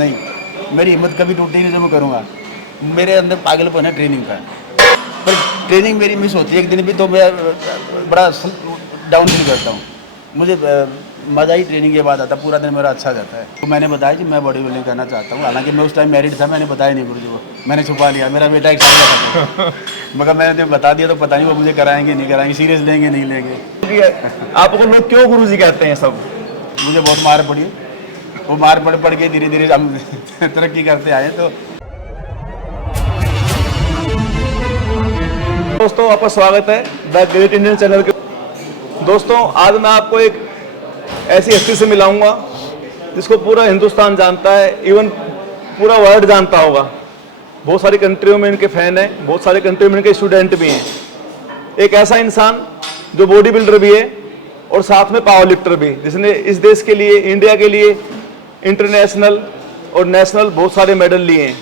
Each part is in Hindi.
नहीं, मेरी हिम्मत कभी टूटी नहीं जो मैं करूँगा। मेरे अंदर पागलपन है ट्रेनिंग का, पर ट्रेनिंग मेरी मिस होती है एक दिन भी तो मैं बड़ा डाउन फील करता हूँ। मुझे मज़ा ही ट्रेनिंग के बाद आता, पूरा दिन मेरा अच्छा जाता है। तो मैंने बताया कि मैं बॉडी बिल्डिंग करना चाहता हूँ, हालांकि मैं उस टाइम मैरिड था, मैंने बताया नहीं गुरुजी को, मैंने छुपा लिया। मेरा बेटा एक साल का था मगर मैंने बता दिया तो पता नहीं वो मुझे कराएंगे नहीं कराएंगे, सीरियस लेंगे नहीं लेंगे। आपको लोग क्यों गुरुजी कहते हैं सब? मुझे बहुत मार पड़ी, वो मार पड़ के धीरे धीरे हम तरक्की करते आए। तो दोस्तों, आपका स्वागत है द ग्रेट इंडियन चैनल के। दोस्तों, आज मैं आपको एक ऐसी हस्ती से मिलाऊंगा जिसको पूरा हिंदुस्तान जानता है, इवन पूरा वर्ल्ड जानता होगा। बहुत सारी कंट्रियों में इनके फैन हैं, बहुत सारी कंट्रियों में इनके स्टूडेंट भी हैं। एक ऐसा इंसान जो बॉडी बिल्डर भी है और साथ में पावर लिफ्टर भी, जिसने इस देश के लिए, इंडिया के लिए इंटरनेशनल और नेशनल बहुत सारे मेडल लिए हैं,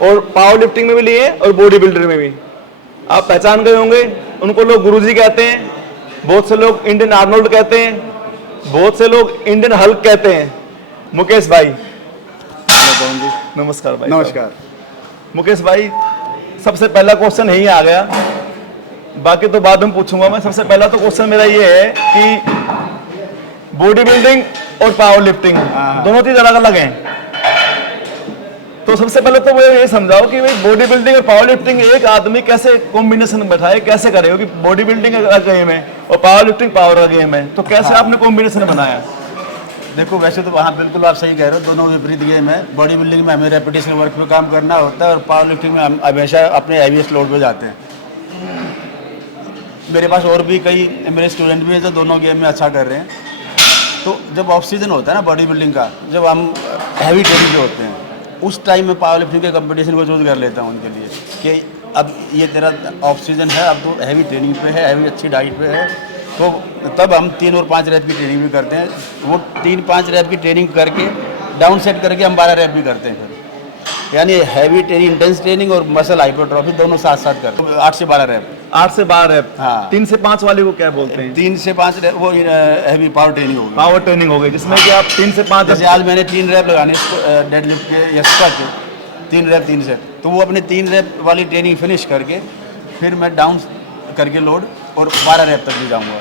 और पावर लिफ्टिंग में भी लिए हैं और बॉडी बिल्डर में भी। आप पहचान गए होंगे, उनको लोग गुरुजी कहते हैं, बहुत से लोग इंडियन आर्नोल्ड कहते हैं, बहुत से लोग इंडियन हल्क कहते हैं। मुकेश भाई, नमस्कार भाई। नमस्कार। मुकेश भाई, सबसे पहला क्वेश्चन यही आ गया, बाकी तो बाद में पूछूंगा मैं। सबसे पहला तो क्वेश्चन मेरा ये है कि बॉडी बिल्डिंग और पावर लिफ्टिंग दोनों चीज अलग अलग हैं। तो सबसे पहले तो मुझे ये समझाओ कि भाई बॉडी बिल्डिंग और पावर लिफ्टिंग एक आदमी कैसे कॉम्बिनेशन बैठाए, कैसे करे? क्योंकि बॉडी बिल्डिंग का गेम है और पावर लिफ्टिंग पावर का गेम है, तो कैसे आपने कॉम्बिनेशन बनाया? देखो, वैसे तो वहाँ बिल्कुल आप सही कह रहे हो, दोनों विपरीत गेम है। बॉडी बिल्डिंग में हमें रेपिटेशन वर्क पे काम करना होता है और पावर लिफ्टिंग में हम हमेशा अपने हैवीएस्ट लोड पे जाते हैं। मेरे पास और भी कई मेरे स्टूडेंट भी हैं जो दोनों गेम में अच्छा कर रहे हैं। तो जब ऑफ सीजन होता है ना बॉडी बिल्डिंग का, जब हम हैवी ट्रेनिंग पे होते हैं, उस टाइम में पावर लिफ्टिंग के कंपटीशन को चूज कर लेता हूँ उनके लिए कि अब ये तेरा ऑफ सीजन है, अब तो हैवी ट्रेनिंग पे है, हैवी अच्छी डाइट पे है। तो तब हम 3 और 5 रैप की ट्रेनिंग भी करते हैं। वो 3-5 रैप की ट्रेनिंग करके डाउन सेट करके हम 12 रैप भी करते हैं फिर। यानी हैवी ट्रेनिंग, इंटेंस ट्रेनिंग और मसल हाइपरट्रॉफी दोनों साथ साथ करते हैं। 8 से 12 रैप। 8 से 12 रैप। हाँ। 3 से 5 वाले को क्या बोलते हैं? 3 से 5 रैप वो हैवी पावर ट्रेनिंग होगी। पावर ट्रेनिंग हो गई, जिसमें कि आप 3 से 5, जैसे आज मैंने 3 रैप लगाने डेडलिफ्ट के या स्क्वाट के, 3 रैप 3 सेट, तो वो अपने 3 रैप वाली ट्रेनिंग फिनिश करके फिर मैं डाउन करके लोड और 12 रैप तक भी जाऊँगा।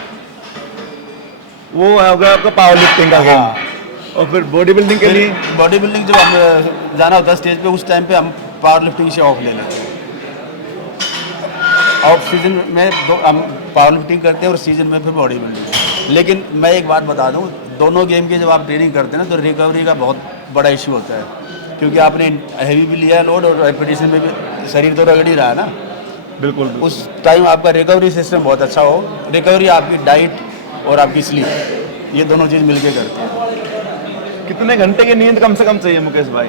वो हो गया आपका पावर लिफ्टिंग का गेम। और फिर बॉडी बिल्डिंग के लिए? बॉडी बिल्डिंग जब हम जाना होता है स्टेज पे, उस टाइम पे हम पावर लिफ्टिंग से ऑफ ले लेते हैं। ऑफ सीजन में हम पावर लिफ्टिंग करते हैं और सीजन में फिर बॉडी बिल्डिंग। लेकिन मैं एक बात बता दूं, दोनों गेम की जब आप ट्रेनिंग करते हैं ना, तो रिकवरी का बहुत बड़ा इशू होता है, क्योंकि आपने हैवी भी लिया है लोड और रेपिटेशन में भी शरीर तो रगड़ ही रहा है ना। बिल्कुल। उस टाइम आपका रिकवरी सिस्टम बहुत अच्छा हो। रिकवरी आपकी डाइट और आपकी स्लीप, ये दोनों चीज़ मिलके करते हैं। कितने घंटे की नींद कम से कम चाहिए मुकेश भाई?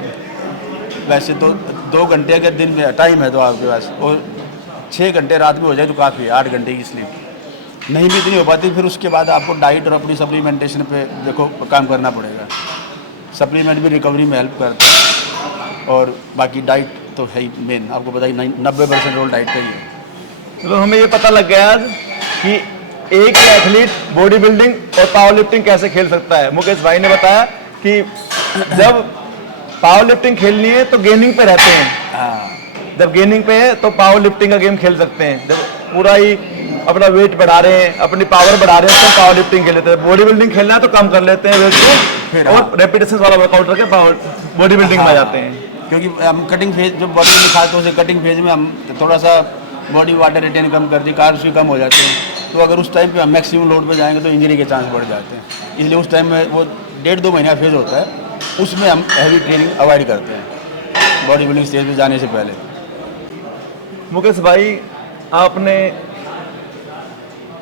वैसे तो 2 घंटे का दिन में टाइम है तो आपके पास, और 6 घंटे रात में हो जाए तो काफ़ी है। 8 घंटे की स्लीप नहीं भी इतनी हो पाती, फिर उसके बाद आपको डाइट और अपनी सप्लीमेंटेशन पे देखो काम करना पड़ेगा। सप्लीमेंट भी रिकवरी में हेल्प करता है, और बाकी डाइट तो है ही मेन। आपको पता ही 90% रोल डाइट का ही है। तो हमें ये पता लग गया आज कि एक एथलीट बॉडी बिल्डिंग और पावर लिफ्टिंग कैसे खेल सकता है। मुकेश भाई ने बताया कि जब पावर लिफ्टिंग खेलनी है तो गेनिंग पे रहते हैं, जब गेनिंग पे है तो पावर लिफ्टिंग का गेम खेल सकते हैं। जब पूरा ही अपना वेट बढ़ा रहे हैं, अपनी पावर बढ़ा रहे हैं, तो पावर लिफ्टिंग खेल लेते हैं। बॉडी बिल्डिंग खेलना है तो कम कर लेते हैं वेट को और रेपिटेशन वाला वर्कआउट करके पावर बॉडी बिल्डिंग में आ जाते हैं। क्योंकि हम कटिंग फेज, जो बॉडी में खाते हैं उसे कटिंग फेज में हम थोड़ा सा बॉडी वाटर रिटेन कम कर दी, कार्ब्स भी कम हो जाते हैं। तो अगर उस टाइम पे हम मैक्सिमम लोड पे जाएंगे तो इंजरी के चांस बढ़ जाते हैं। इसलिए उस टाइम में वो 1.5-2 महीना फेज होता है, उसमें हम हैवी ट्रेनिंग अवॉइड करते हैं बॉडी बिल्डिंग स्टेज पे जाने से पहले। मुकेश भाई, आपने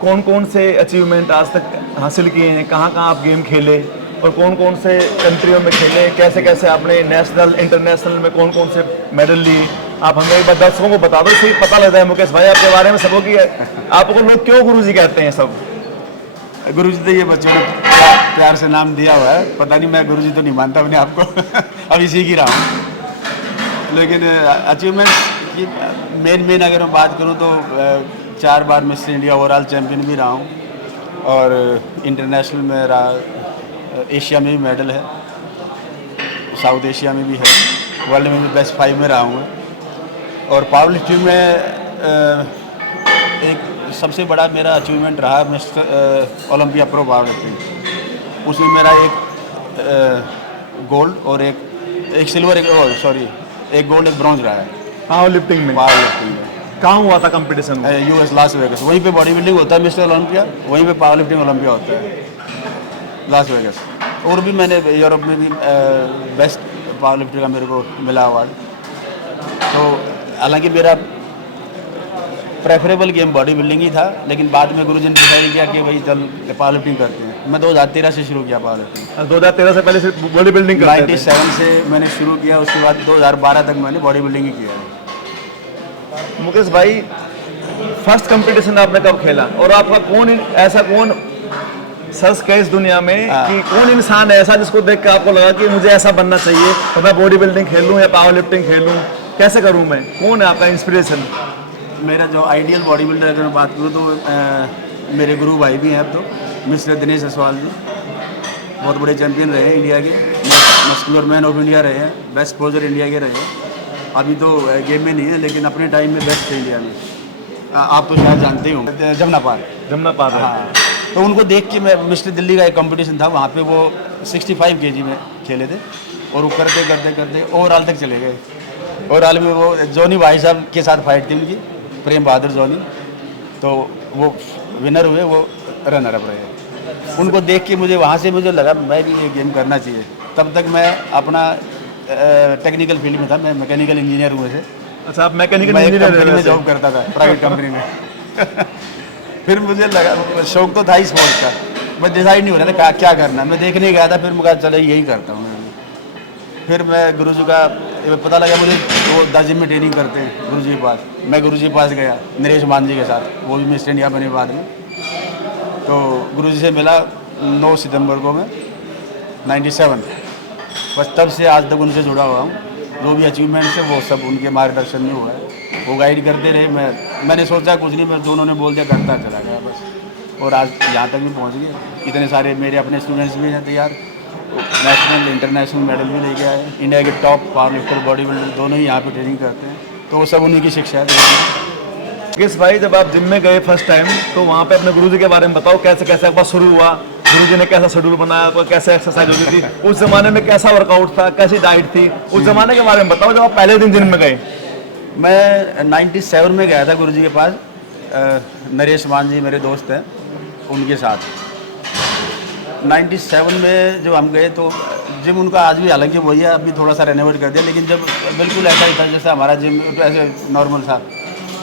कौन कौन से अचीवमेंट आज तक हासिल किए हैं? कहाँ कहाँ आप गेम खेले और कौन कौन से कंट्रियों में खेले? कैसे कैसे आपने नेशनल इंटरनेशनल में कौन कौन से मेडल लिए? आप हमें एक बार दर्शकों को बता दो, सही पता लगता है मुकेश भाई आपके बारे में सबको, कि आपको लोग क्यों गुरुजी कहते हैं सब? गुरुजी तो ये बच्चों ने प्यार से नाम दिया हुआ है, पता नहीं, मैं गुरुजी तो नहीं मानता अपने आप को अभी सीख ही रहा हूँ। लेकिन अचीवमेंट की मेन अगर मैं बात करूँ तो 4 बार मिस्टर इंडिया ओवरऑल चैम्पियन भी रहा हूँ, और इंटरनेशनल में रहा, एशिया में भी मेडल है। साउथ एशिया में भी है, वर्ल्ड में भी बेस्ट 5 में रहा हूँ मैं। और पावर लिफ्टिंग में एक सबसे बड़ा मेरा अचीवमेंट रहा mister Olympia pro power lifting. उसमें मेरा एक गोल्ड और एक सिल्वर, एक गोल्ड एक ब्रॉन्ज रहा है पावर लिफ्टिंग में। पावर लिफ्टिंग में। कहाँ हुआ था कंपटीशन में? यूएस लास वेगस, वहीं पे बॉडी बिल्डिंग होता है मिस्टर ओलंपिया, वहीं पे पावर लिफ्टिंग ओलंपिया होता है लास वेगस। और भी मैंने यूरोप में भी बेस्ट पावर लिफ्टिंग का मेरे को मिला अवार्ड। तो हालांकि मेरा प्रेफरेबल गेम बॉडी बिल्डिंग ही था, लेकिन बाद में गुरुजी ने डिसाइड किया कि भाई चल पावर लिफ्टिंग करते हैं। मैं 2013 से शुरू किया पावर लिफ्टिंग। 2013 से पहले सिर्फ बॉडी बिल्डिंग करते थे? 97 से मैंने शुरू किया, उसके बाद 2012 तक मैंने बॉडी बिल्डिंग ही किया है। मुकेश भाई, फर्स्ट कंपटीशन आपने कब खेला और आपका कौन सर्च किया इस दुनिया में कि कौन इंसान है ऐसा जिसको देख के आपको लगा कि मुझे ऐसा बनना चाहिए तो मैं बॉडी बिल्डिंग खेलूं या पावर लिफ्टिंग खेलूं, कैसे करूं मैं? कौन है आपका इंस्पिरेशन? मेरा जो आइडियल बॉडी बिल्डर अगर मैं बात करूँ तो मेरे गुरु भाई भी हैं अब तो, मिस्टर दिनेश असवाल जी, बहुत बड़े चैंपियन रहे हैं इंडिया के, मस्कुलर मैन ऑफ इंडिया रहे हैं, बेस्ट पोजर इंडिया के रहे हैं। अभी तो गेम में नहीं है, लेकिन अपने टाइम में बेस्ट थे इंडिया में। आप तो शायद जानते ही होंगे, जमुना पार। हाँ, तो उनको देख के मैं, मिस्टर दिल्ली का एक कंपटीशन था, वहाँ पे वो 65 kg में खेले थे और वो करते करते ओवरऑल तक चले गए। ओवरऑल में वो जॉनी भाई साहब के साथ फाइट थी उनकी, प्रेम बहादुर जॉनी, तो वो विनर हुए, वो रनर अप रहे। उनको देख के वहाँ से मुझे लगा मैं भी ये गेम करना चाहिए। तब तक मैं अपना टेक्निकल फील्ड में था, मैं मैकेनिकल इंजीनियर हुए थे। अच्छा, आप मैकेनिकल इंजीनियर में जॉब करता था, प्राइवेट कंपनी में। फिर मुझे लगा, शौक तो था ही स्पोर्ट्स का, मैं डिसाइड नहीं हो रहा था क्या करना। मैं देखने गया था, फिर मुझे चले यही करता हूँ। फिर मैं गुरुजी का पता लगा मुझे, वो 10 जिम में ट्रेनिंग करते हैं गुरुजी के पास। मैं गुरुजी के पास गया नरेश मान जी के साथ, वो भी मिस्टर इंडिया बने बाद में। तो गुरुजी से मिला 9 सितंबर को मैं 97। बस तब से आज तक उनसे जुड़ा हुआ हूँ। जो भी अचीवमेंट्स है वो सब उनके मार्गदर्शन में हुआ है। वो गाइड करते रहे, मैंने सोचा कुछ नहीं, मैं दोनों ने बोल दिया, करता चला गया बस। और आज यहाँ तक भी पहुँच गए। इतने सारे मेरे अपने स्टूडेंट्स भी हैं तैयार, नेशनल इंटरनेशनल मेडल भी लेके आए। इंडिया के top power lifter, body builder दोनों ही यहाँ पे ट्रेनिंग करते हैं, तो वो सब उन्हीं की शिक्षा है। किस भाई, जब आप जिम में गए फर्स्ट टाइम तो वहाँ पे अपने गुरुजी के बारे में बताओ, कैसे कैसे आपका शुरू हुआ, गुरुजी ने कैसा शेड्यूल बनाया, तो कैसे एक्सरसाइज होती थी उस जमाने में, कैसा वर्कआउट था, कैसी डाइट थी, उस जमाने के बारे में बताओ जब आप पहले दिन जिम में गए। मैं 97 में गया था गुरुजी के पास, नरेश मान जी मेरे दोस्त हैं, उनके साथ। 97 में जब हम गए तो जिम उनका आज भी हालांकि वही है, अभी थोड़ा सा रेनोवेट कर दिया, लेकिन जब बिल्कुल ऐसा ही था जैसे हमारा जिम, तो ऐसे नॉर्मल था,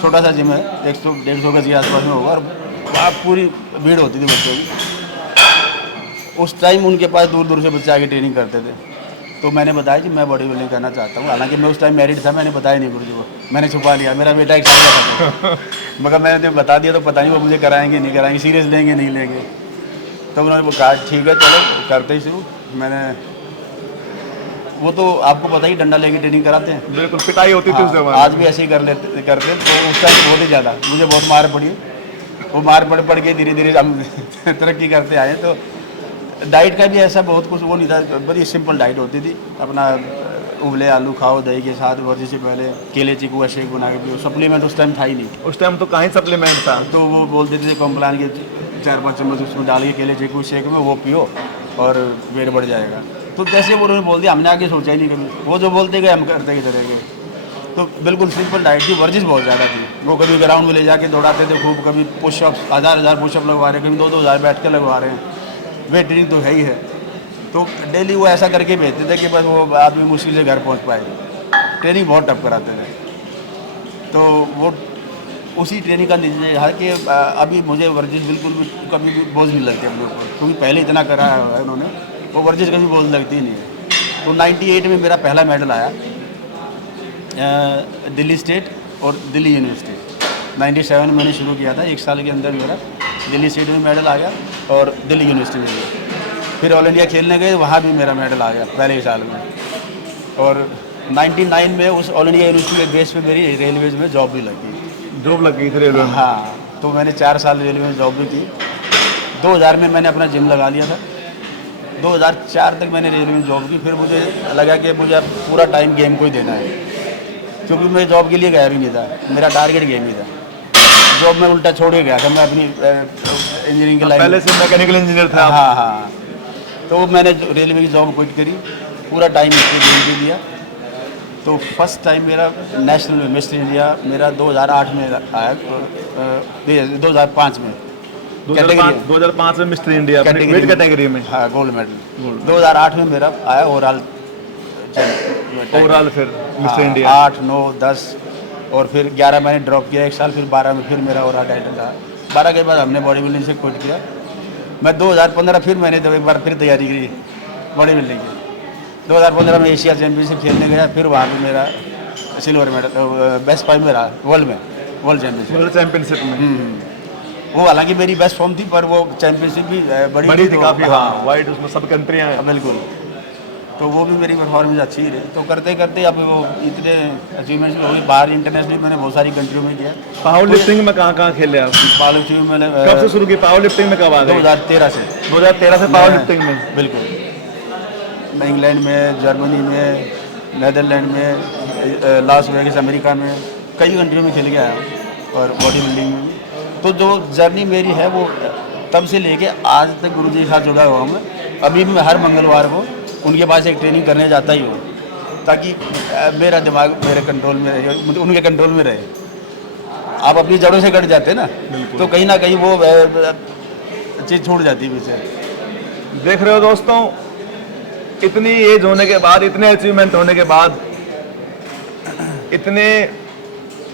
छोटा सा जिम है, 100-150 गज के आसपास में होगा, और वहाँ पूरी भीड़ होती थी बच्चों की। उस टाइम उनके पास दूर दूर से बच्चे आके ट्रेनिंग करते थे। तो मैंने बताया कि मैं बॉडी बिल्डिंग करना चाहता हूँ। हालांकि मैं उस टाइम मैरिड था, मैंने बताया नहीं गुरुजी को, मैंने छुपा लिया, मेरा बेटा एक साल का था। मगर मैंने तो बता दिया, तो पता नहीं वो मुझे कराएंगे नहीं कराएंगे, सीरियस लेंगे नहीं लेंगे। तो उन्होंने कहा ठीक है चलो करते ही शुरू। मैंने, वो तो आपको पता ही, डंडा लेके ट्रेनिंग कराते हैं, बिल्कुल पिटाई होती थी उस जमाने। आज भी ऐसे ही करते। तो उस टाइम बहुत ही ज़्यादा मुझे बहुत मार पड़ी। वो मार पड़ के धीरे धीरे हम तरक्की करते आए। तो डाइट का भी ऐसा बहुत कुछ वो नहीं था, बड़ी सिंपल डाइट होती थी। अपना उबले आलू खाओ दही के साथ, वर्जिश से पहले केले चीकू का शेक बना के पियो। सप्लीमेंट उस टाइम था ही नहीं, उस टाइम तो कहीं सप्लीमेंट था। तो वो बोलते थे कॉम्प्लान के 4-5 चम्मच उसमें डाल के केले चीकू शेक में वो पियो और वेट बढ़ जाएगा। तो जैसे वो उन्होंने बोल दिया, हमने आगे सोचा ही नहीं कभी, वो जो बोलते गए हम करते ही चले गए। तो बिल्कुल सिंपल डाइट थी, वर्जिश बहुत ज़्यादा थी। वो कभी ग्राउंड में ले जाके दौड़ाते थे खूब, कभी पुशअप्स 1000 पुशअप लगवा रहे हैं, कभी 2-2 हज़ार बैठ के लगवा रहे हैं। वेट ट्रेनिंग तो है ही है। तो डेली वो ऐसा करके भेजते थे कि बस वो आदमी मुश्किल से घर पहुंच पाए। ट्रेनिंग बहुत टफ कराते थे। तो वो उसी ट्रेनिंग का नतीजा है कि अभी मुझे वर्जिश बिल्कुल भी कभी भी बोझ नहीं लगती अपने ऊपर, क्योंकि पहले इतना करा है उन्होंने, वो वर्जिश कभी बोझ लगती नहीं है। तो 98 में मेरा पहला मेडल आया दिल्ली स्टेट और दिल्ली यूनिवर्सिटी। 97 में मैंने शुरू किया था, 1 साल के अंदर मेरा दिल्ली स्टेट में मेडल आ गया और दिल्ली यूनिवर्सिटी में भी। फिर ऑल इंडिया खेलने गए, वहाँ भी मेरा मेडल आ गया पहले ही साल में। और 99 में उस ऑल इंडिया यूनिवर्सिटी के बेस पे मेरी रेलवेज में जॉब भी लगी। जॉब लग गई थी रेलवे में? हाँ, तो मैंने 4 साल रेलवे में जॉब भी की। 2000 में मैंने अपना जिम लगा लिया था 2004 तक मैंने रेलवे में जॉब की। फिर मुझे लगा कि मुझे अब पूरा टाइम गेम को ही देना है, क्योंकि मैं जॉब के लिए गया भी नहीं था, मेरा टारगेट गेम ही था। जॉब में उल्टा छोड़ के गया था, मैं अपनी इंजीनियरिंग की लाइन पहले से मैकेनिकल इंजीनियर था आप? हाँ हाँ। तो मैंने रेलवे की जॉब क्विट करी, पूरा टाइम इसको दे दिया। तो फर्स्ट टाइम मेरा नेशनल मिस्टर इंडिया मेरा 2008 में आया, 2005 में 2005 में मिस्टर इंडिया वेट कैटेगरी में। हाँ, गोल्ड मेडल 2008 में मेरा आया ओवरऑल। ओवरऑल फिर मिस्टर इंडिया 8, 9, 10 और फिर 11 मैंने ड्रॉप किया 1 साल, फिर 12 में फिर मेरा ओवरऑल टाइटल था। 12 के बाद हमने बॉडी बिल्डिंग से क्विट किया। मैं 2015 फिर मैंने तो एक बार फिर तैयारी करी बॉडी बिल्डिंग की। 2015 में एशिया चैम्पियनशिप खेलने गया, फिर वहाँ पे मेरा सिल्वर मेडल बेस्ट 5 में रहा वर्ल्ड चैंपियनशिप में। वो हालांकि मेरी बेस्ट फॉर्म थी, पर वो चैंपियनशिप भी बड़ी थी काफ़ी। हाँ वाइड उसमें सब कंट्रियाँ हैं। बिल्कुल। तो वो भी मेरी परफॉर्मेंस अच्छी रही। तो करते करते अब वो इतने अचीवमेंट्स हो गई, बाहर इंटरनेशनल मैंने बहुत सारी कंट्रियों में किया। पावर लिफ्टिंग में कहाँ खेले आप? पावर लिफ्टिंग में मैंने कब से शुरू की? पावर लिफ्टिंग में कब आ गए? 2013 से। 2013 से पावर लिफ्टिंग में? बिल्कुल। मैं इंग्लैंड में, जर्मनी में, नेदरलैंड में, लॉस वेगास अमेरिका में, कई कंट्रियों में खेल के आया हूँ और बॉडी बिल्डिंग में भी। तो जो जर्नी मेरी है वो तब से लेके आज तक गुरुजी के साथ जुड़ा हुआ हूँ मैं। अभी भी मैं हर मंगलवार को उनके पास एक ट्रेनिंग करने जाता ही हूँ, ताकि मेरा दिमाग मेरे कंट्रोल में रहे, मतलब उनके कंट्रोल में रहे। आप अपनी जड़ों से कट जाते हैं ना, तो कहीं ना कहीं वो चीज़ छूट जाती है पीछे। देख रहे हो दोस्तों, इतनी एज होने के बाद, इतने अचीवमेंट होने के बाद, इतने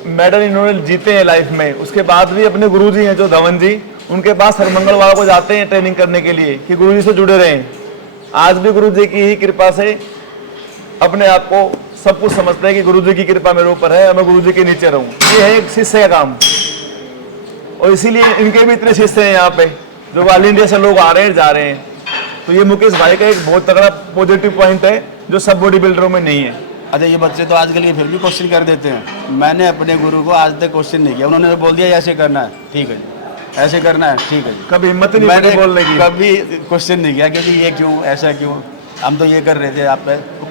मेडल इन्होंने जीते हैं लाइफ में, उसके बाद भी अपने गुरुजी हैं जो धवन जी, उनके पास हर मंगलवार को जाते हैं ट्रेनिंग करने के लिए कि गुरुजी से जुड़े रहें। आज भी गुरुजी की ही कृपा से अपने आप को सब कुछ समझते हैं कि गुरुजी की कृपा मेरे ऊपर है और मैं गुरुजी के नीचे रहूं। ये है एक शिष्य का काम, और इसीलिए इनके भी इतने शिष्य हैं यहाँ पे, जो ऑल इंडिया से लोग आ रहे हैं, जा रहे हैं। तो ये मुकेश भाई का एक बहुत तगड़ा पॉजिटिव पॉइंट है जो सब बॉडी बिल्डरों में नहीं है। अच्छा, ये बच्चे तो आजकल ये फिर भी क्वेश्चन कर देते हैं। मैंने अपने गुरु को आज तक क्वेश्चन नहीं किया, उन्होंने बोल दिया ऐसे करना है, ठीक है जी, ऐसे करना है, ठीक है जी। कभी हिम्मत नहीं मैंने बोलने की? कभी क्वेश्चन नहीं किया, क्योंकि ये क्यों, ऐसा क्यों, हम तो ये कर रहे थे, आप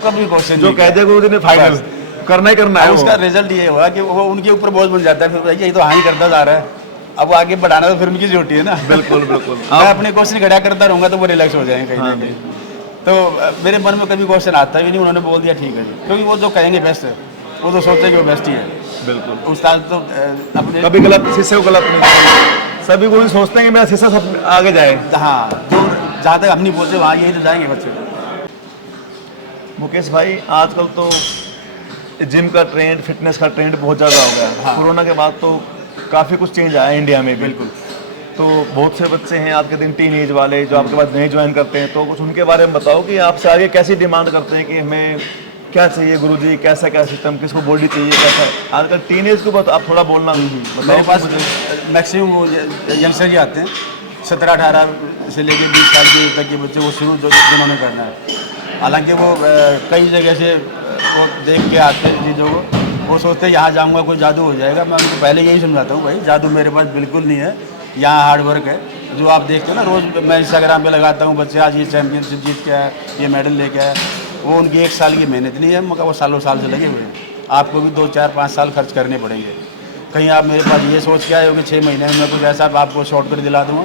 कभी क्वेश्चन जो कहते गुरु जी ने फाइनल करना ही करना है। उसका रिजल्ट ये हुआ कि वो उनके ऊपर बोझ बन जाता है, फिर ये तो हाँ ही करता जा रहा है, अब वो आगे बढ़ाना तो फिर उनकी ड्यूटी है ना। बिल्कुल बिल्कुल। मैं अपने क्वेश्चन खड़ा करता रहूँगा तो वो रिलैक्स हो जाएंगे कहीं ना कहीं। तो मेरे मन में कभी क्वेश्चन आता भी नहीं, उन्होंने बोल दिया ठीक है जी, क्योंकि वो जो कहेंगे बेस्ट है, वो तो सोचते कि वो बेस्ट ही है। बिल्कुल। उस्ताद तो अपने कभी गलत शिष्य को गलत नहीं करेंगे। सभी गुरु सोचते हैं कि मेरा शिष्य सब आगे जाए। हाँ, जो जहाँ तक हम नहीं पहुँचे वहाँ यही तो जाएंगे बच्चे। मुकेश भाई, आजकल तो जिम का ट्रेंड, फिटनेस का ट्रेंड बहुत ज़्यादा हो गया है। हाँ। कोरोना के बाद तो काफ़ी कुछ चेंज आया इंडिया में। बिल्कुल। तो बहुत से बच्चे हैं आज के दिन टीन एज वाले जो आपके पास नए ज्वाइन करते हैं, तो कुछ उनके बारे में बताओ कि आपसे आगे कैसी डिमांड करते हैं कि हमें क्या चाहिए गुरुजी, कैसा क्या सिस्टम, किसको बॉडी चाहिए, कैसा है आजकल टीन एज को आप थोड़ा बोलना। मेरे पास मैक्सिमम वो यंगस्टर ही आते हैं, 17-18 से लेकर 20 साल के तक के बच्चे, वो शुरू जिन्होंने करना है। हालांकि वो कई जगह से वो देख के आते हैं चीज़ों को, वो सोचते हैं यहाँ जाऊँगा कोई जादू हो जाएगा। मैं उनको पहले यही समझाता हूँ, भाई जादू मेरे पास बिल्कुल नहीं है, यहाँ हार्ड वर्क है। जो आप देखते हो ना, रोज़ मैं इंस्टाग्राम पे लगाता हूँ बच्चे आज ये चैम्पियनशिप जीत के आए, ये मेडल लेके आए, वो उनकी 1 साल की मेहनत नहीं है, मगर वो सालों साल से लगे हुए हैं। आपको भी 2, 4, 5 साल खर्च करने पड़ेंगे। कहीं आप मेरे पास ये सोच के आए हो कि 6 महीने में मैं कुछ ऐसा आपको शॉर्टकट दिला दूँगा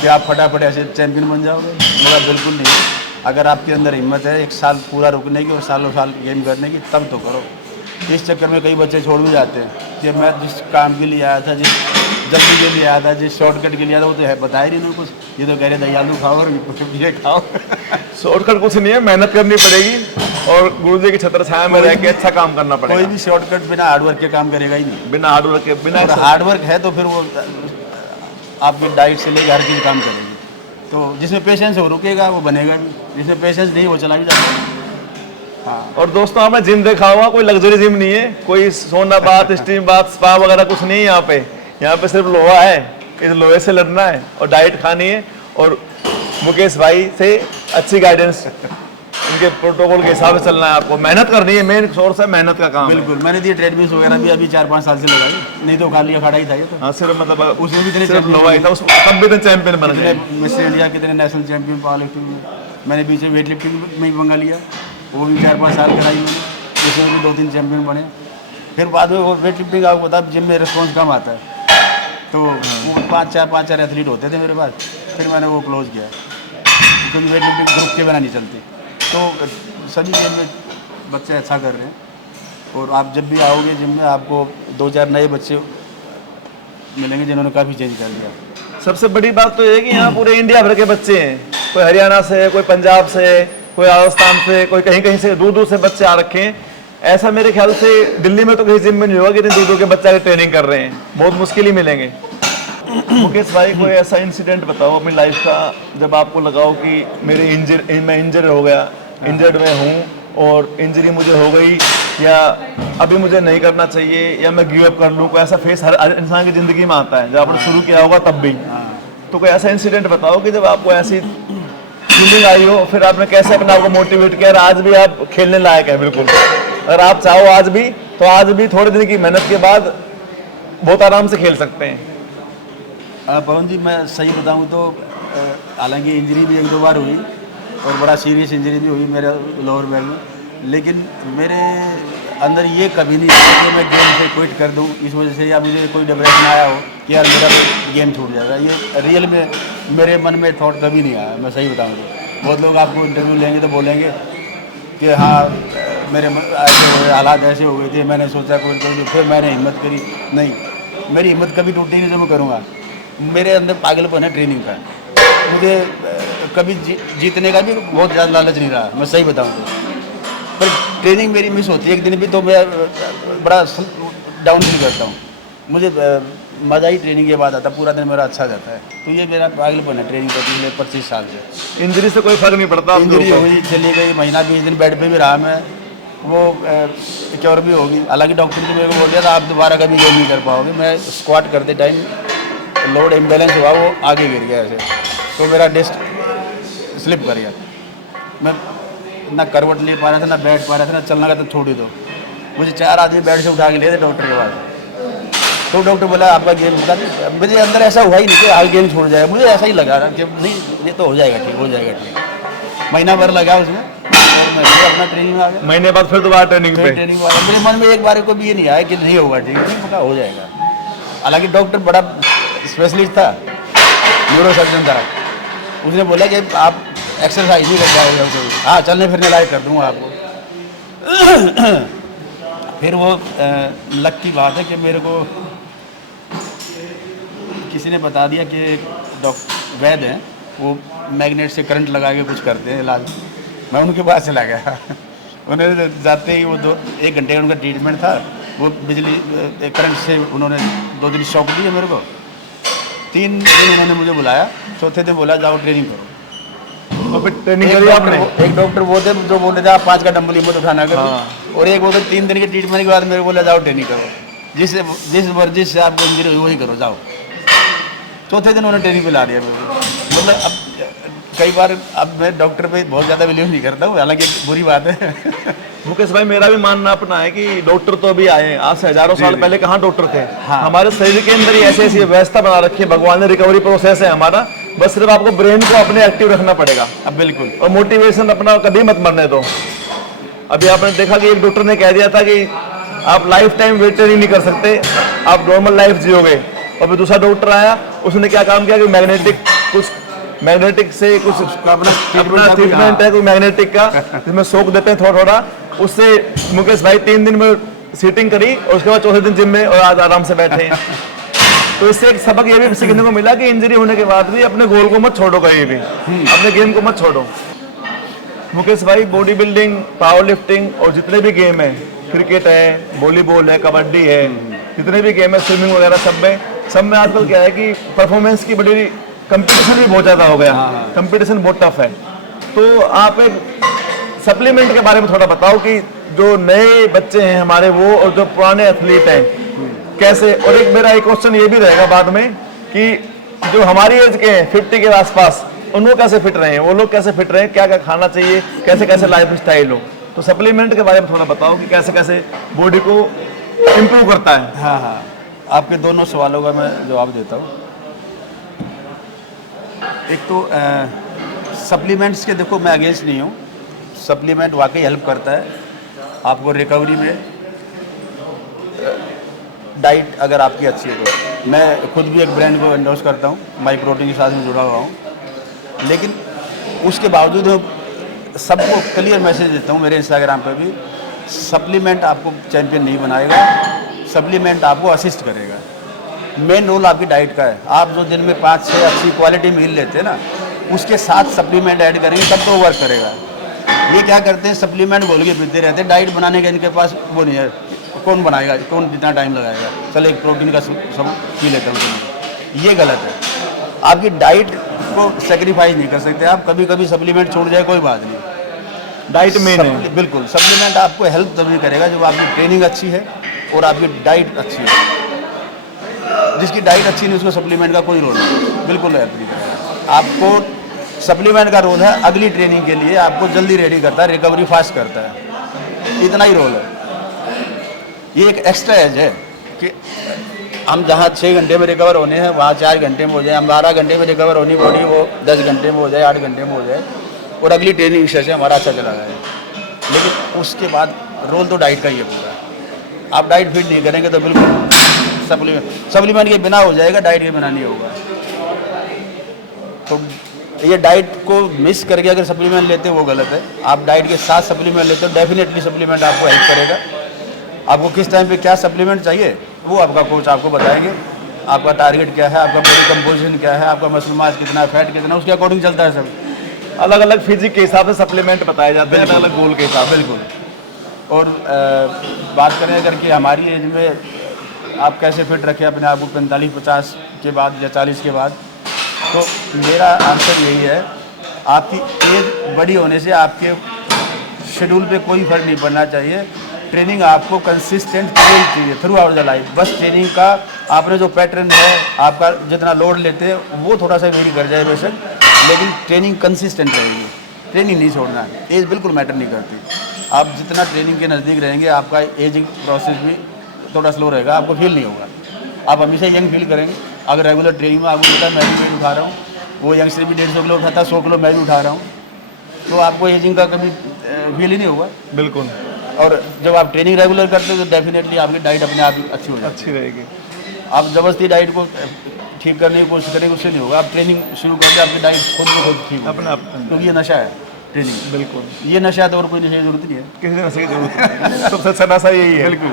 कि आप फटाफट ऐसे चैम्पियन बन जाओगे, मगर बिल्कुल नहीं है। अगर आपके अंदर हिम्मत है 1 साल पूरा रुकने की और सालों साल गेम करने की, तब तो करो। इस चक्कर में कई बच्चे छोड़ भी जाते हैं कि मैं जिस काम के लिए आया था, जिस जल्दी के लिए आया था, जिस शॉर्टकट के लिए आया था, वो तो है बता ही नहीं कुछ। ये तो कह रहे दयालु खाओ और ये खाओ। शॉर्टकट कुछ नहीं है, मेहनत करनी पड़ेगी और गुरुजी की छत्र छाया में रह के अच्छा काम करना पड़ेगा। कोई भी शॉर्टकट बिना हार्डवर्क के काम करेगा ही नहीं। बिना हार्डवर्क के, बिना हार्डवर्क है तो फिर वो आपकी डाइट से लेकर हर चीज़ काम करेगी। तो जिसमें पेशेंस है वो रुकेगा, वो बनेगा भी। जिसमें पेशेंस नहीं वो चला भी जाता है। हाँ। और दोस्तों, आपने जिम देखा होगा, कोई लग्जरी जिम नहीं है, कोई सोना बाथ, स्टीम बाथ, स्पा वगैरह कुछ नहीं है यहाँ पे। यहाँ पे सिर्फ लोहा है, इस लोहे से लड़ना है और डाइट खानी है और मुकेश भाई से अच्छी गाइडेंस, उनके प्रोटोकॉल के हिसाब से चलना है। आपको मेहनत करनी है, मेन सोर्स है मेहनत का काम। बिल्कुल। मैंने दिए ट्रेडमिल्स वगैरह भी अभी 4-5 साल से लगाई, नहीं तो खाली अखाड़ा ही था ये तो। हाँ, सिर्फ मतलब उसमें भी इतने सिर्फ लोहा ही था, तब भी तो चैंपियन बन गए। मिस्टर इंडिया, कितने नेशनल चैंपियन पावर लिफ्टिंग में, मैंने बीच में वेट लिफ्टिंग में भी पंगा लिया, वो भी 4-5 साल कराई मैंने, उसमें भी 2-3 चैम्पियन बने। फिर बाद में वो वेट लिफ्टिंग आपको पता जिम में रिस्पॉन्स कम आता है, तो वो 5-4 एथलीट होते थे मेरे पास, फिर मैंने वो क्लोज़ किया, क्योंकि वेट लिफ्टिंग ग्रुप के बिना नहीं चलती। तो सभी गेम में बच्चे अच्छा कर रहे हैं, और आप जब भी आओगे जिम में आपको 2-4 नए बच्चे मिलेंगे जिन्होंने काफ़ी चेंज कर दिया। सबसे बड़ी बात तो ये है कि यहाँ पूरे इंडिया भर के बच्चे हैं, कोई हरियाणा से, कोई पंजाब से, कोई राजस्थान से, कोई कहीं कहीं से, दूर दूर से बच्चे आ रखे हैं। ऐसा मेरे ख्याल से दिल्ली में तो कहीं जिम में नहीं होगा कि इतने दूर दूर के बच्चे की ट्रेनिंग कर रहे हैं, बहुत मुश्किल ही मिलेंगे। मुकेश भाई, कोई ऐसा इंसिडेंट बताओ अपनी लाइफ का जब आपको लगाओ कि मैं इंजर हो गया, इंजर्ड में हूँ और इंजरी मुझे हो गई, या अभी मुझे नहीं करना चाहिए, या मैं गिव अप कर लूँ। कोई ऐसा फेस हर इंसान की ज़िंदगी में आता है, जब आपने शुरू किया होगा तब भी। तो कोई ऐसा इंसिडेंट बताओ कि जब आपको ऐसी फीलिंग आई हो, फिर आपने कैसे अपने आप को मोटिवेट किया और आज भी आप खेलने लायक है बिल्कुल। अगर आप चाहो आज भी, तो आज भी थोड़े दिन की मेहनत के बाद बहुत आराम से खेल सकते हैं। पवन जी, मैं सही बताऊं तो हालांकि इंजरी भी 1-2 बार हुई, और बड़ा सीरियस इंजरी भी हुई मेरे लोअर बैक में, लेकिन मेरे अंदर ये कभी नहीं आया कि मैं गेम से क्विट कर दूं इस वजह से, या मुझे कोई डिप्रेशन आया हो कि यार मेरा गेम छूट जाएगा। ये रियल में मेरे मन में थॉट कभी नहीं आया, मैं सही बताऊं तो। बहुत लोग आपको इंटरव्यू लेंगे तो बोलेंगे कि हाँ मेरे ऐसे हुए, हालात ऐसे हो गए थे, मैंने सोचा कोई करूँ, फिर मैंने हिम्मत करी। नहीं, मेरी हिम्मत कभी टूटी नहीं जो मैं करूँगा। मेरे अंदर पागलपन है ट्रेनिंग का, मुझे कभी जीतने का भी बहुत ज़्यादा लालच नहीं रहा, मैं सही बताऊँ तो। पर ट्रेनिंग मेरी मिस होती है एक दिन भी तो मैं बड़ा डाउन फील करता हूँ। मुझे मज़ा ही ट्रेनिंग के बाद आता, पूरा दिन मेरा अच्छा जाता है। तो ये मेरा पागलपन है ट्रेनिंग का पिछले 25 साल से। इंजरी से कोई फर्क नहीं पड़ता? इंजरी हो गई, चली गई, महीना 20 दिन बेड पे भी रहा मैं, वो क्योर भी होगी। हालांकि डॉक्टर ने मेरे को बोल दिया था आप दोबारा कभी गेम नहीं कर पाओगे। मैं स्क्वाट करते टाइम लोड इम्बेलेंस हुआ, वो आगे गिर गया ऐसे, तो मेरा डिस्क स्लिप कर गया। मैं ना करवट ले पा रहा था, ना बैठ पा रहा था, ना चलना का तो छोड़ ही दो। मुझे 4 आदमी बेड से उठा के लिए थे डॉक्टर के पास, तो डॉक्टर बोला आपका गेम होता नहीं। मुझे अंदर ऐसा हुआ ही नहीं कि आगे गेम छोड़ जाएगा, मुझे ऐसा ही लगा कि नहीं ये तो हो जाएगा ठीक, हो जाएगा ठीक। महीना भर लगा उसमें, और मैं फिर अपना ट्रेनिंग में आ गया। महीने बाद फिर दोबारा ट्रेनिंग पे? ट्रेनिंग वाला मेरे मन में एक बार को भी ये नहीं आया कि नहीं होगा ठीक, नहीं पता हो जाएगा। हालांकि डॉक्टर बड़ा स्पेशलिस्ट था, न्यूरो सर्जन था, उसने बोला कि आप एक्सरसाइज नहीं कर पाओगे, हाँ चलने फिरने लायक कर दूँगा आपको। फिर वो लक की बात है कि मेरे को किसी ने बता दिया कि डॉक्टर वैद्य हैं, वो मैग्नेट से करंट लगा के कुछ करते हैं इलाज। मैं उनके पास चला गया। उन्होंने जाते ही वो 1 घंटे का उनका ट्रीटमेंट था, वो बिजली करंट से उन्होंने 2 दिन शॉक दिए मेरे को। 3 दिन उन्होंने मुझे बुलाया, चौथे दिन बोला जाओ ट्रेनिंग करो। तो फिर ट्रेनिंग करी आपने? एक डॉक्टर वो थे जो बोल रहे थे आप 5 का डंबल हिम्मत उठाना करो, और एक वो 3 दिन के ट्रीटमेंट के बाद मेरे को बोला जाओ ट्रेनिंग करो, जिस वर्जिश से आपको इंजरी हुई वही करो जाओ। चौथे दिन उन्होंने ट्रेनिंग पे ला दिया मेरे को। मतलब अब कई बार अब मैं डॉक्टर पे बहुत ज़्यादा बिलीव नहीं करता हूँ, हालांकि बुरी बात है। मुकेश भाई, मेरा भी मानना अपना है कि डॉक्टर तो अभी आए, आज से हजारों साल पहले कहाँ डॉक्टर थे। हाँ। हमारे शरीर के अंदर ही ऐसी ऐसी व्यवस्था बना रखी है, भगवान ने रिकवरी प्रोसेस है हमारा, बस सिर्फ आपको ब्रेन को अपने एक्टिव रखना पड़ेगा। अब बिल्कुल, और मोटिवेशन अपना कभी मत मरने दो। अभी आपने देखा कि एक डॉक्टर ने कह दिया था कि आप लाइफ टाइम वेट ट्रेनिंग नहीं कर सकते, आप नॉर्मल लाइफ जियोगे। और फिर दूसरा डॉक्टर आया, उसने क्या काम किया कि मैग्नेटिक से कुछ अपना ट्रीटमेंट है कोई मैग्नेटिक का, जिसमें शॉक देते हैं थोड़ा थोड़ा। उससे मुकेश भाई 3 दिन में सीटिंग करी, और उसके बाद चौथे दिन जिम में, और आज आराम से बैठे हैं। तो इससे एक सबक ये भी सीखने को मिला कि इंजरी होने के बाद भी अपने गोल को मत छोड़ो, कहीं भी अपने गेम को मत छोड़ो। मुकेश भाई, बॉडी बिल्डिंग, पावर लिफ्टिंग और जितने भी गेम है, क्रिकेट है, वॉलीबॉल है, कबड्डी है, जितने भी गेम है, स्विमिंग वगैरह, सब में आजकल क्या है कि परफॉर्मेंस की बड़ी कंपटीशन भी बहुत ज़्यादा हो गया, कंपटीशन बहुत टफ है। तो आप एक सप्लीमेंट के बारे में थोड़ा बताओ कि जो नए बच्चे हैं हमारे वो, और जो पुराने एथलीट हैं कैसे। और एक मेरा एक क्वेश्चन ये भी रहेगा बाद में कि जो हमारी एज के हैं 50 के आसपास, उनको कैसे फिट रहे हैं, वो लोग कैसे फिट रहे हैं, क्या क्या खाना चाहिए, कैसे कैसे लाइफ स्टाइल हो। तो सप्लीमेंट के बारे में थोड़ा बताओ कि कैसे कैसे बॉडी को इम्प्रूव करता है। हाँ, आपके दोनों सवालों का मैं जवाब देता हूँ। एक तो सप्लीमेंट्स के देखो मैं अगेंस्ट नहीं हूँ, सप्लीमेंट वाकई हेल्प करता है आपको रिकवरी में। डाइट अगर आपकी अच्छी है तो मैं खुद भी एक ब्रांड को एंडोर्स करता हूँ, माई प्रोटीन के साथ में जुड़ा हुआ हूँ, लेकिन उसके बावजूद मैं सबको क्लियर मैसेज देता हूँ मेरे इंस्टाग्राम पे भी, सप्लीमेंट आपको चैंपियन नहीं बनाएगा, सप्लीमेंट आपको असिस्ट करेगा। मेन रोल आपकी डाइट का है। आप जो दिन में 5-6 अच्छी क्वालिटी मील लेते हैं ना, उसके साथ सप्लीमेंट ऐड करेंगे तब तो वर्क करेगा। ये क्या करते हैं, सप्लीमेंट घोल के पीते रहते हैं, डाइट बनाने के इनके पास वो नहीं है, कौन बनाएगा, कौन जितना टाइम लगाएगा, चल एक प्रोटीन का सब पी लेता हूँ। ये गलत है, आपकी डाइट को सेक्रीफाइस नहीं कर सकते आप, कभी कभी सप्लीमेंट छोड़ जाए कोई बात नहीं, डाइट मेन है। बिल्कुल, सप्लीमेंट आपको हेल्प तभी करेगा जब आपकी ट्रेनिंग अच्छी है और आपकी डाइट अच्छी है। जिसकी डाइट अच्छी नहीं उसको सप्लीमेंट का कोई रोल नहीं, बिल्कुल हेल्प नहीं करेगा। आपको सप्लीमेंट का रोल है अगली ट्रेनिंग के लिए, आपको जल्दी रेडी करता है, रिकवरी फास्ट करता है, इतना ही रोल है। ये एक एक्स्ट्रा एज है कि हम जहाँ 6 घंटे में रिकवर होने हैं वहाँ 4 घंटे में हो जाए, हम 12 घंटे में रिकवर होनी बॉडी वो 10 घंटे में हो जाए, 8 घंटे में हो जाए, और अगली ट्रेनिंग सेशन हमारा अच्छा चला जाए। लेकिन उसके बाद रोल तो डाइट का ही है पूरा। आप डाइट फिट नहीं करेंगे तो बिल्कुल सप्लीमेंट के बिना हो जाएगा, डाइट के बिना नहीं होगा। तो ये डाइट को मिस करके अगर सप्लीमेंट लेते हो वो गलत है। आप डाइट के साथ सप्लीमेंट लेते हो, डेफिनेटली सप्लीमेंट आपको हेल्प करेगा। आपको किस टाइम पे क्या सप्लीमेंट चाहिए वो आपका कोच आपको बताएंगे, आपका टारगेट क्या है, आपका बॉडी कंपोजिशन क्या है, आपका मसल मास कितना, फैट कितना, उसके अकॉर्डिंग चलता है सब। अलग अलग फिजिक के हिसाब से सप्लीमेंट बताए जाते हैं, अलग अलग गोल के हिसाब से। बिल्कुल। और बात करें अगर कि हमारी एज में आप कैसे फिट रखें अपने आप को 45-50 के बाद या 40 के बाद, तो मेरा आंसर यही है, आपकी एज बड़ी होने से आपके शेड्यूल पे कोई फर्क नहीं पड़ना चाहिए। ट्रेनिंग आपको कंसिस्टेंट चाहिए थ्रू आउट द लाइफ। बस ट्रेनिंग का आपने जो पैटर्न है, आपका जितना लोड लेते हैं वो थोड़ा सा वेरी कर जाए बेशक, लेकिन ट्रेनिंग कंसिस्टेंट रहेगी, ट्रेनिंग नहीं छोड़ना है। एज बिल्कुल मैटर नहीं करती। आप जितना ट्रेनिंग के नज़दीक रहेंगे आपका एजिंग प्रोसेस भी थोड़ा स्लो रहेगा, आपको फील नहीं होगा, आप हमेशा यंग फील करेंगे। अगर रेगुलर ट्रेनिंग में आपको पता है मैं भी वेट उठा रहा हूँ, वो यंगस्टर भी 150 किलो उठाता है, 100 किलो मैं भी उठा रहा हूँ, तो आपको एजिंग का कभी फील ही नहीं होगा। बिल्कुल। और जब आप ट्रेनिंग रेगुलर करते हो तो डेफिनेटली आपकी डाइट अपने आप ही अच्छी हो जाती है। अच्छी रहेगी। आप ज़बरदस्ती डाइट को ठीक करने की कोशिश करेंगे, उससे नहीं होगा। आप ट्रेनिंग शुरू करके आपकी डाइट खुद ब खुद ठीक होगी। अपने आप, क्योंकि ये नशा है ट्रेनिंग। बिल्कुल, ये नशा है तो और कोई नशे की जरूरत नहीं है। किसी नशे की जरूरत नहीं। सबसे अच्छा नशा यही है। बिल्कुल।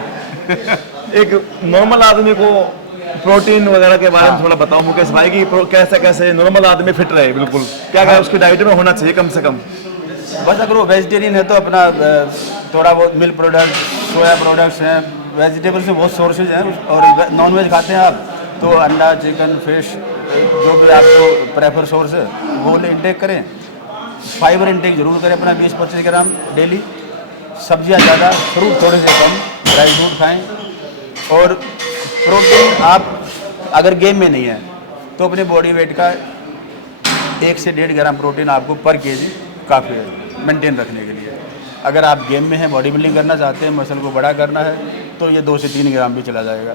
एक नॉर्मल आदमी को प्रोटीन वगैरह के बारे में थोड़ा बताओ मुकेश भाई कि कैसे कैसे नॉर्मल आदमी फिट रहे। बिल्कुल, क्या क्या उसकी डाइट में होना चाहिए कम से कम? बस अगर वो वेजिटेरियन है तो अपना थोड़ा बहुत मिल्क प्रोडक्ट, सोया प्रोडक्ट्स हैं, वेजिटेबल से बहुत सोर्सेज हैं। और नॉन वेज खाते हैं आप तो अंडा, चिकन, फिश, जो भी आपको प्रेफर सोर्स है वो इंटेक करें। फाइबर इंटेक जरूर करें अपना 20-25 ग्राम डेली। सब्जियां ज़्यादा, फ्रूट थोड़े से कम, ड्राई फ्रूट खाएं। और प्रोटीन आप अगर गेम में नहीं है तो अपने बॉडी वेट का 1 से 1.5 ग्राम प्रोटीन आपको पर केजी काफ़ी है मेंटेन रखने के लिए। अगर आप गेम में हैं, बॉडी बिल्डिंग करना चाहते हैं, मसल को बड़ा करना है, तो ये 2 से 3 ग्राम भी चला जाएगा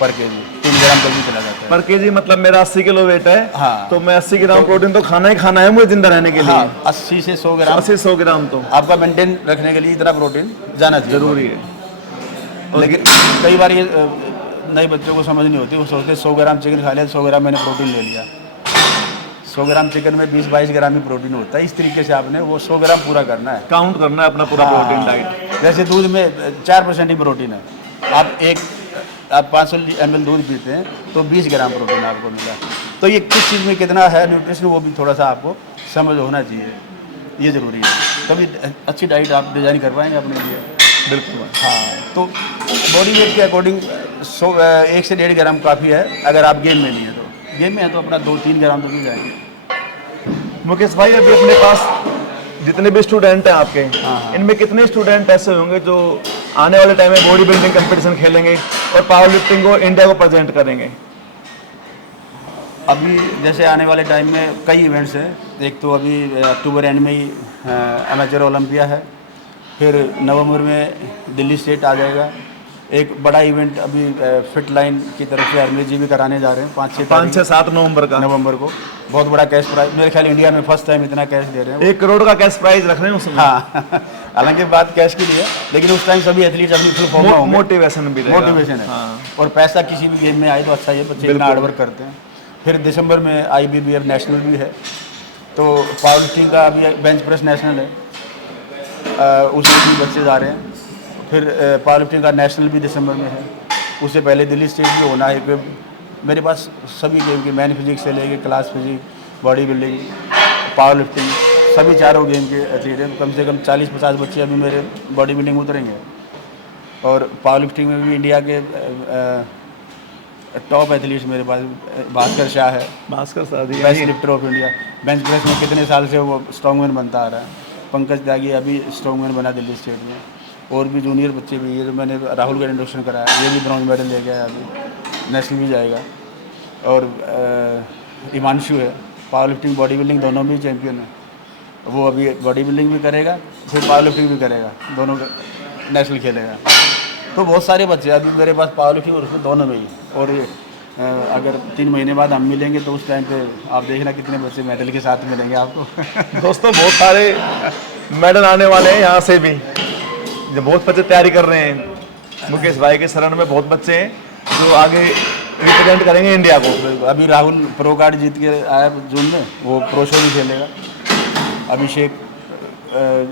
पर केजी। 3 ग्राम तक भी चला जाता है पर केजी। मतलब मेरा 80 किलो वेट है, हाँ, तो मैं 80 ग्राम प्रोटीन तो खाना ही खाना है मुझे जिंदा रहने के लिए। हाँ, 80 से 100 ग्राम, 80-100 ग्राम तो आपका मेंटेन रखने के लिए इतना प्रोटीन जाना चाहिए, जरूरी है। लेकिन कई बार ये नए बच्चों को समझ नहीं होती, वो सोचते 100 ग्राम चिकन खा लिया, 100 ग्राम मैंने प्रोटीन ले लिया। 100 ग्राम चिकन में 20-22 ग्राम ही प्रोटीन होता है। इस तरीके से आपने वो 100 ग्राम पूरा करना है, काउंट करना है अपना पूरा हाँ। Protein diet. जैसे दूध में 4% ही प्रोटीन है, आप 500 ml दूध पीते हैं तो 20 ग्राम प्रोटीन आपको मिला। तो ये किस चीज़ में कितना है न्यूट्रिशन, वो भी थोड़ा सा आपको समझ होना चाहिए, ये ज़रूरी है। तभी अच्छी डाइट आप डिज़ाइन कर पाएंगे अपने लिए। बिल्कुल, हाँ, तो बॉडी वेट के अकॉर्डिंग 1 से 1.5 ग्राम काफ़ी है। अगर आप गेम में नहीं है तो, गेम में है तो अपना 2-3 ग्राम तो मिल जाएंगे। मुकेश भाई अभी अपने पास जितने भी स्टूडेंट हैं आपके, हाँ। इनमें कितने स्टूडेंट ऐसे होंगे जो आने वाले टाइम में बॉडी बिल्डिंग कंपटीशन खेलेंगे और पावर लिफ्टिंग को इंडिया को प्रेजेंट करेंगे? अभी जैसे आने वाले टाइम में कई इवेंट्स हैं। एक तो अभी अक्टूबर एंड में ही एमेचर ओलंपिया है, फिर नवंबर में दिल्ली स्टेट आ जाएगा, एक बड़ा इवेंट अभी फिट लाइन की तरफ से अरविंद जी भी कराने जा रहे हैं 5-6-7 नवंबर का। नवंबर को। बहुत बड़ा कैश प्राइज, मेरे ख्याल इंडिया में फर्स्ट टाइम इतना कैश दे रहे हैं। 1 करोड़ का कैश प्राइज रख रहे हैं उसमें। हाँ हालांकि बात कैश की नहीं है, लेकिन उस टाइम सभी एथलीट्स अपनी फुल फॉर्म में होंगे। मोटिवेशन भी रहेगा। मोटिवेशन है। हाँ। और पैसा किसी भी गेम में आए तो अच्छा ही है, बच्चे इतना हार्ड वर्क करते हैं। फिर दिसंबर में IBBF नेशनल भी है, तो पावर लिफ्टिंग का अभी बेंच प्रेस नेशनल है, उसमें भी बच्चे जा रहे हैं। फिर पावर लिफ्टिंग का नेशनल भी दिसंबर में है। उससे पहले दिल्ली स्टेट भी होना है। मेरे पास सभी गेम के मैन फिजिक्स से लेके class physique, body building, power lifting, सभी चारों गेम के एथलीट हैं। कम से कम 40-50 बच्चे अभी मेरे बॉडी बिल्डिंग में उतरेंगे। और पावर लिफ्टिंग में भी इंडिया के टॉप एथलीट्स मेरे पास भास्कर शाह है, भास्कर शादी best lifter of India. Bench press में कितने साल से वो स्ट्रॉन्गमैन बनता आ रहा है। पंकज त्यागी अभी स्ट्रॉन्गमैन बना दिल्ली स्टेट में। और भी जूनियर बच्चे भी, ये जो मैंने राहुल का इंट्रोडक्शन कराया, ये भी ब्रॉन्ज मेडल लेके आया, अभी नेशनल भी जाएगा। और हिमांशु है, पावर लिफ्टिंग बॉडी बिल्डिंग दोनों में चैंपियन है, वो अभी बॉडी बिल्डिंग भी करेगा, फिर पावर लिफ्टिंग भी करेगा, दोनों नेशनल खेलेगा। तो बहुत सारे बच्चे अभी मेरे पास पावर लिफ्टिंग और उसमें दोनों में ही। और अगर 3 महीने बाद हम मिलेंगे तो उस टाइम पे आप देखना कितने बच्चे मेडल के साथ मिलेंगे आपको। दोस्तों बहुत सारे मेडल आने वाले हैं यहाँ से भी, जो बहुत बच्चे तैयारी कर रहे हैं। मुकेश भाई के शरण में बहुत बच्चे हैं जो आगे रिप्रेजेंट करेंगे इंडिया को। अभी राहुल प्रो कार्ड जीत के आया जून में, वो प्रो शो भी खेलेगा। अभिषेक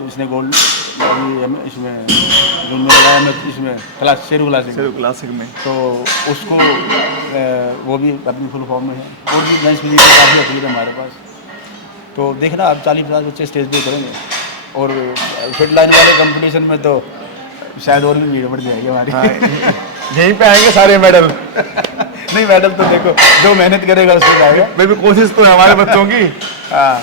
इसने गोल्ड अभी इसमें जून में लगाया, मैं इसमें शेरू क्लासिक में, तो उसको वो भी अपनी फुल फॉर्म में है। और भी बेंच फिजिक काफ़ी एथलीट है हमारे पास। तो देखना आप 40-50 बच्चे स्टेज पे करेंगे। और फिट लाइन वाले कंपटीशन में तो शायद और भी भीड़ बढ़ जाएगी हमारी। हाँ, यहीं पे आएंगे सारे मेडल। नहीं, मेडल तो देखो जो मेहनत करेगा उसको आएगा। कोशिश तो है हमारे बच्चों की। हाँ